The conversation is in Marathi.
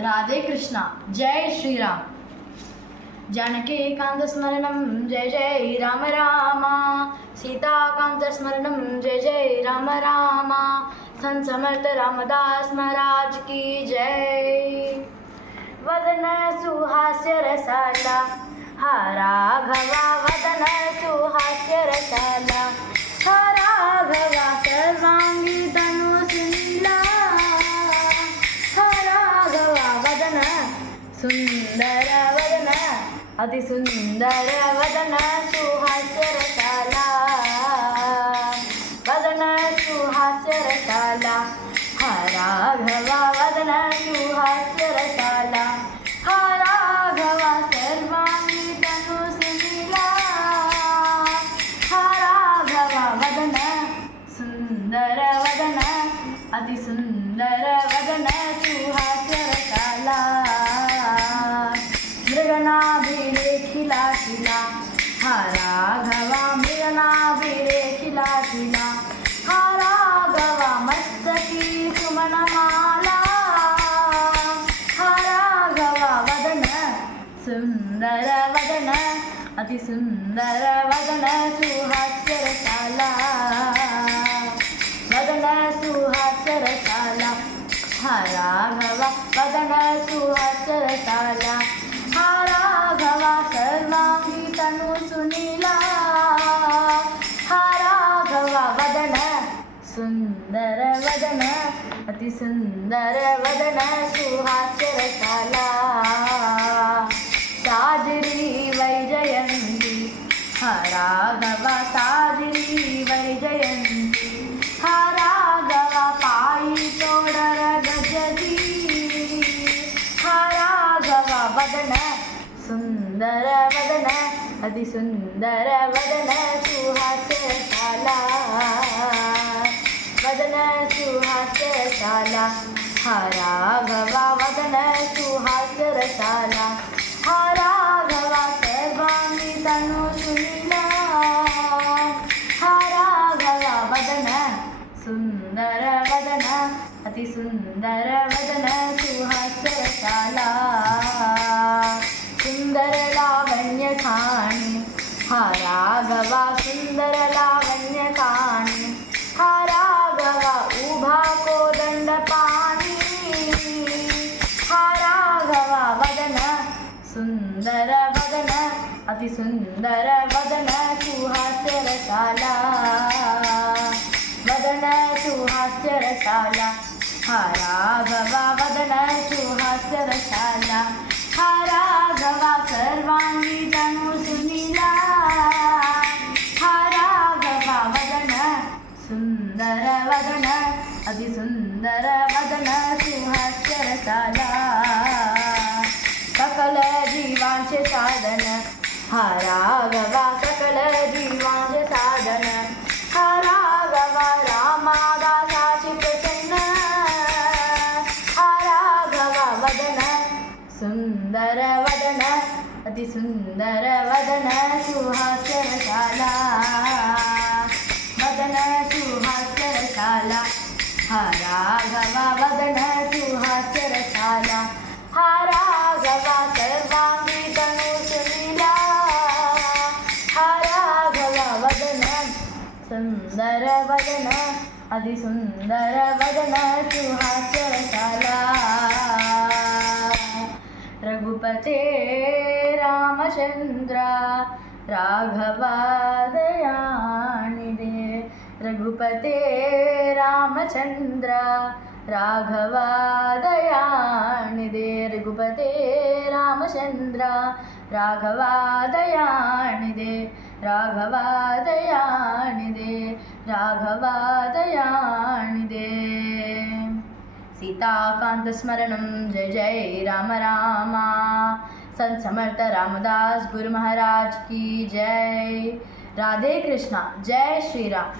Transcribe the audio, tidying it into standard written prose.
राधे कृष्णा जय श्रीराम। जानकीकांत स्मरणं जय जय राम राम। सीताकांत स्मरणं जय जय राम राम। संत समर्थ रामदास महाराज की जय। वदन सुहास्य रसाला हा राघवा, वदन सुहास्य रसाला हा राघवा, सर्वांगी तनुसुनीला हा राघवा, वदन सुंदर वदन अति सुंदर वदन सुहास्य रसाला, वदन सुहास्य रसाला हा राघवा, वदन सुहास्य रसाला हा राघवा, सर्वांगी तनुसुनीला हा राघवा, वदन सुंदर वदन अति सुंदर वदन सुहास्य रसाला। मृगनाभिरे खिला खिला हा राघवा, मृगनाभिरे खिला खिला हा राघवा, मस्तकी सुमनमाला हा राघवा, वदन सुंदर वदन अति सुंदर वदन सुहास्य रसाला, वदन सुहास्य रसाला हा राघवा, वदन सुहास्य रसाला हा राघवा, सर्वांगी तनुसुनीला हा राघवा, वदन सुंदर वदन अति सुंदर वदन सुहास्य रसाला। साजरी वैजयंती हा राघवा, साजरी वैजयंती हा राघवा, पायी तोडर गजती हा राघवा, वदन सुंदर वदन अति सुंदर वदन सुहास्य रसाला, वदन सुहास्य रसाला हा राघवा, वदन सुहास्य रसाला हा राघवा, सर्वांगी तनुसुनीला हा राघवा, वदन सुंदर वदन अति सुंदर वदन सुहास्य रसाला। सुंदर लावण्य ठाणी हा राघवा, सुंदर लावण्य ठाणी हा राघवा, उभा कोदंड पाणी हा राघवा, वदन सुंदर वदन अति सुंदर वदन सुहास्य रसाला, वदन सुहास्य रसाला हा राघवा, वदन सुहास्य रसाला हा राघवा, सर्वांगी तनुसुनीला हा राघवा, वदन सुंदर वदन अति सुंदर वदन सुहास्य रसाला। सकल जीवांचे साधन हा राघवा, सकल जीवांचे साधन हा राघवा, रामादासाची प्रसन्न हा राघवा, वदन सुंदर वदन अति सुंदर वदन सुहास्य रसाला, वदन सुहास्य रसाला हा राघवा, वदन सुहास्य रसाला हा राघवा, सर्वांगी तनुसुनीला हा राघवा, वदन सुंदर वदन अति सुंदर वदन सुहास्य रसाला। रघुपते रामचंद्र राघवा, दयानिधे रघुपते रामचंद्र राघवा, दयानिधे रघुपते रामचंद्र राघवा, दयानिधे राघवा, दयानिधे राघवा, दयानिधे। सीताकांत स्मरणं जय जय राम राम। संत समर्थ रामदास गुरु महाराज की जय। राधे कृष्णा जय श्रीराम।